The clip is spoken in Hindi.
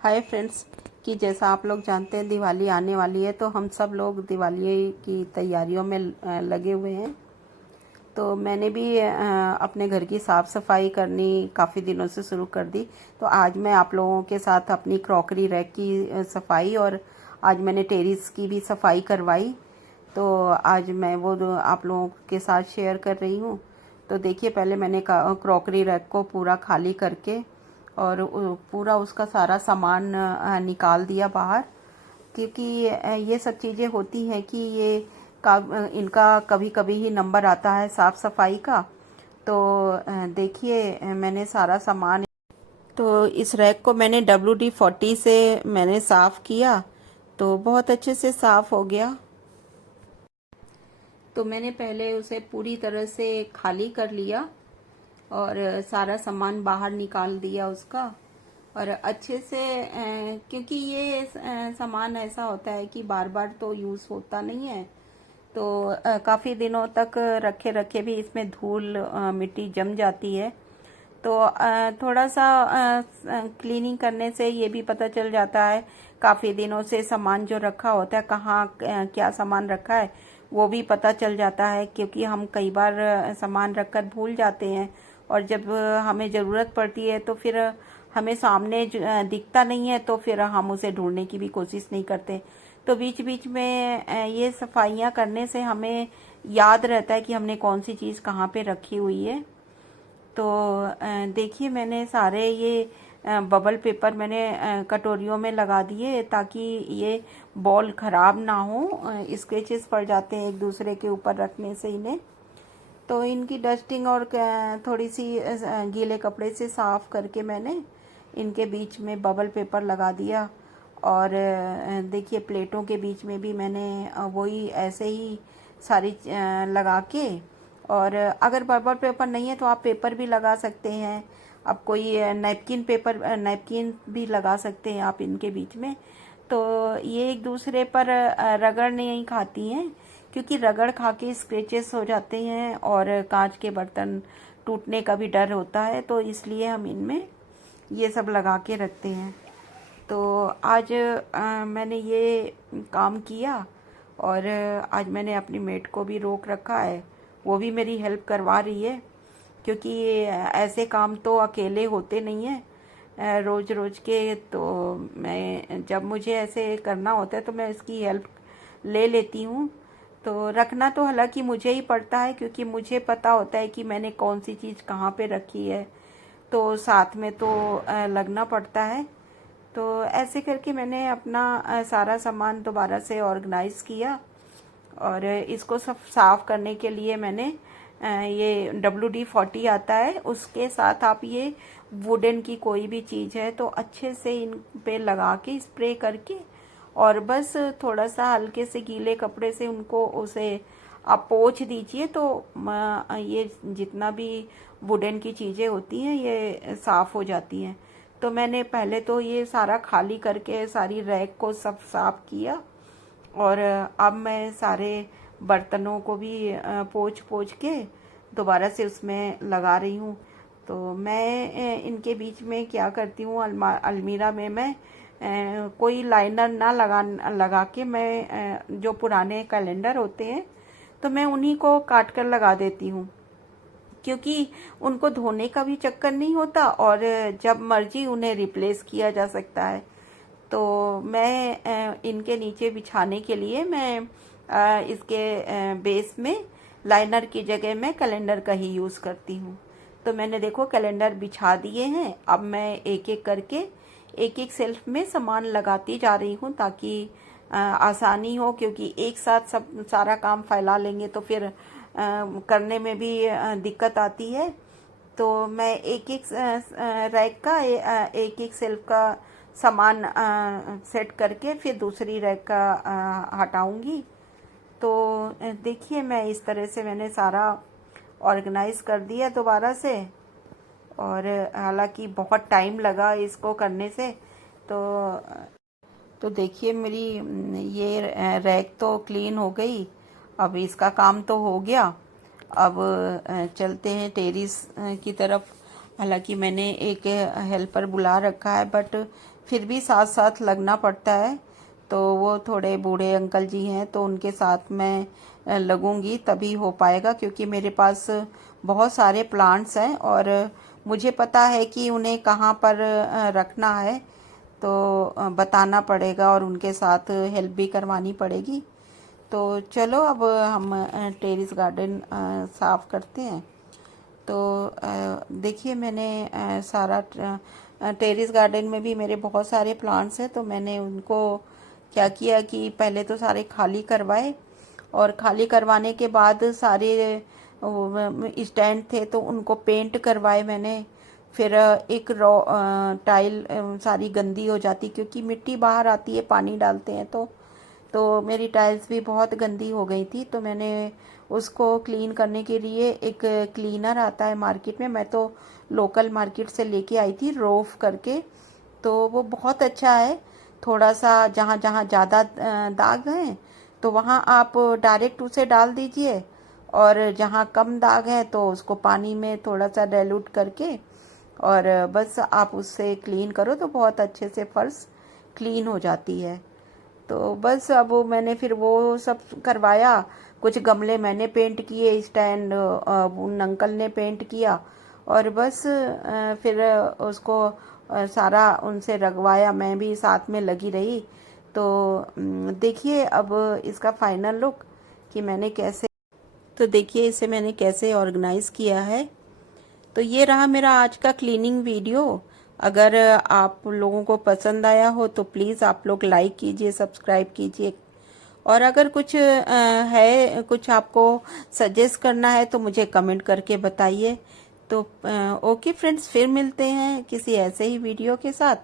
Hi friends. कि जैसा आप लोग जानते हैं दिवाली आने वाली है, तो हम सब लोग दिवाली की तैयारियों में लगे हुए हैं। तो मैंने भी अपने घर की साफ़ सफाई करनी काफ़ी दिनों से शुरू कर दी। तो आज मैं आप लोगों के साथ अपनी क्रॉकरी रैक की सफाई, और आज मैंने टेरेस की भी सफाई करवाई। तो आज मैं वो आप लोगों के साथ शेयर कर रही हूँ। तो देखिए, पहले मैंने क्रॉकरी रैक को पूरा खाली करके और पूरा उसका सारा सामान निकाल दिया बाहर, क्योंकि ये सब चीज़ें होती हैं कि इनका कभी कभी ही नंबर आता है साफ़ सफाई का। तो देखिए, मैंने सारा सामान, तो इस रैक को मैंने WD-40 से मैंने साफ़ किया, तो बहुत अच्छे से साफ़ हो गया। तो मैंने पहले उसे पूरी तरह से खाली कर लिया और सारा सामान बाहर निकाल दिया उसका। और अच्छे से क्योंकि ये सामान ऐसा होता है कि बार बार तो यूज़ होता नहीं है, तो काफ़ी दिनों तक रखे रखे भी इसमें धूल मिट्टी जम जाती है। तो थोड़ा सा क्लीनिंग करने से ये भी पता चल जाता है काफ़ी दिनों से सामान जो रखा होता है, कहाँ क्या सामान रखा है वो भी पता चल जाता है। क्योंकि हम कई बार सामान रखकर भूल जाते हैं, और जब हमें ज़रूरत पड़ती है तो फिर हमें सामने दिखता नहीं है, तो फिर हम उसे ढूंढने की भी कोशिश नहीं करते। तो बीच बीच में ये सफाइयाँ करने से हमें याद रहता है कि हमने कौन सी चीज़ कहाँ पे रखी हुई है। तो देखिए, मैंने सारे ये बबल पेपर मैंने कटोरियों में लगा दिए, ताकि ये बॉल ख़राब ना हो। स्केचेस पड़ जाते हैं एक दूसरे के ऊपर रखने से इन्हें। तो इनकी डस्टिंग और थोड़ी सी गीले कपड़े से साफ़ करके मैंने इनके बीच में बबल पेपर लगा दिया। और देखिए, प्लेटों के बीच में भी मैंने वही ऐसे ही सारी लगा के। और अगर बबल पेपर नहीं है तो आप पेपर भी लगा सकते हैं। अब कोई नैपकिन भी लगा सकते हैं आप इनके बीच में। तो ये एक दूसरे पर रगड़ नहीं खाती हैं, क्योंकि रगड़ खा के स्क्रैचेस हो जाते हैं और कांच के बर्तन टूटने का भी डर होता है। तो इसलिए हम इनमें ये सब लगा के रखते हैं। तो आज मैंने ये काम किया, और आज मैंने अपनी मेट को भी रोक रखा है, वो भी मेरी हेल्प करवा रही है। क्योंकि ऐसे काम तो अकेले होते नहीं हैं रोज़ रोज़ के। तो मैं जब मुझे ऐसे करना होता है तो मैं इसकी हेल्प ले लेती हूँ। तो रखना तो हालांकि मुझे ही पड़ता है, क्योंकि मुझे पता होता है कि मैंने कौन सी चीज़ कहाँ पे रखी है। तो साथ में तो लगना पड़ता है। तो ऐसे करके मैंने अपना सारा सामान दोबारा से ऑर्गेनाइज़ किया। और इसको सब साफ़ करने के लिए मैंने ये WD-40 आता है, उसके साथ आप ये वुडन की कोई भी चीज़ है तो अच्छे से इन पे लगा के स्प्रे करके, और बस थोड़ा सा हल्के से गीले कपड़े से उनको उसे आप पोंछ दीजिए। तो ये जितना भी वुडन की चीज़ें होती हैं ये साफ़ हो जाती हैं। तो मैंने पहले तो ये सारा खाली करके सारी रैक को सब साफ़ किया, और अब मैं सारे बर्तनों को भी पोंछ पोंछ के दोबारा से उसमें लगा रही हूँ। तो मैं इनके बीच में क्या करती हूँ, अलमीरा में मैं कोई लाइनर ना लगा के मैं जो पुराने कैलेंडर होते हैं तो मैं उन्हीं को काट कर लगा देती हूँ। क्योंकि उनको धोने का भी चक्कर नहीं होता, और जब मर्जी उन्हें रिप्लेस किया जा सकता है। तो मैं इनके नीचे बिछाने के लिए मैं इसके बेस में लाइनर की जगह मैं कैलेंडर का ही यूज़ करती हूँ। तो मैंने देखो कैलेंडर बिछा दिए हैं। अब मैं एक एक करके एक एक सेल्फ में सामान लगाती जा रही हूँ, ताकि आसानी हो। क्योंकि एक साथ सब सारा काम फैला लेंगे तो फिर करने में भी दिक्कत आती है। तो मैं एक एक रैक का एक एक सेल्फ का सामान सेट करके फिर दूसरी रैक का हटाऊंगी। तो देखिए, मैं इस तरह से मैंने सारा ऑर्गेनाइज कर दिया दोबारा से। और हालांकि बहुत टाइम लगा इसको करने से। तो देखिए, मेरी ये रैक तो क्लीन हो गई। अब इसका काम तो हो गया। अब चलते हैं टेरिस की तरफ। हालांकि मैंने एक हेल्पर बुला रखा है, बट फिर भी साथ साथ लगना पड़ता है। तो वो थोड़े बूढ़े अंकल जी हैं, तो उनके साथ मैं लगूंगी तभी हो पाएगा, क्योंकि मेरे पास बहुत सारे प्लांट्स हैं और मुझे पता है कि उन्हें कहाँ पर रखना है। तो बताना पड़ेगा और उनके साथ हेल्प भी करवानी पड़ेगी। तो चलो अब हम टेरेस गार्डन साफ करते हैं। तो देखिए मैंने सारा टेरेस गार्डन में भी मेरे बहुत सारे प्लांट्स हैं, तो मैंने उनको क्या किया कि पहले तो सारे खाली करवाए, और खाली करवाने के बाद सारे स्टैंड थे तो उनको पेंट करवाए मैंने। फिर एक टाइल सारी गंदी हो जाती, क्योंकि मिट्टी बाहर आती है पानी डालते हैं तो मेरी टाइल्स भी बहुत गंदी हो गई थी। तो मैंने उसको क्लीन करने के लिए एक क्लीनर आता है मार्केट में, मैं तो लोकल मार्केट से लेके आई थी, रोफ करके। तो वो बहुत अच्छा है। थोड़ा सा जहाँ जहाँ ज़्यादा दाग हैं तो वहाँ आप डायरेक्ट उसे डाल दीजिए, और जहाँ कम दाग है तो उसको पानी में थोड़ा सा डाइल्यूट करके और बस आप उससे क्लीन करो तो बहुत अच्छे से फर्श क्लीन हो जाती है। तो बस अब मैंने फिर वो सब करवाया। कुछ गमले मैंने पेंट किए, स्टैंड उन अंकल ने पेंट किया, और बस फिर उसको सारा उनसे रगवाया, मैं भी साथ में लगी रही। तो देखिए अब इसका फाइनल लुक कि मैंने कैसे, तो देखिए इसे मैंने कैसे ऑर्गेनाइज किया है। तो ये रहा मेरा आज का क्लीनिंग वीडियो। अगर आप लोगों को पसंद आया हो तो प्लीज़ आप लोग लाइक कीजिए, सब्सक्राइब कीजिए, और अगर कुछ है, कुछ आपको सजेस्ट करना है तो मुझे कमेंट करके बताइए। तो ओके फ्रेंड्स, फिर मिलते हैं किसी ऐसे ही वीडियो के साथ।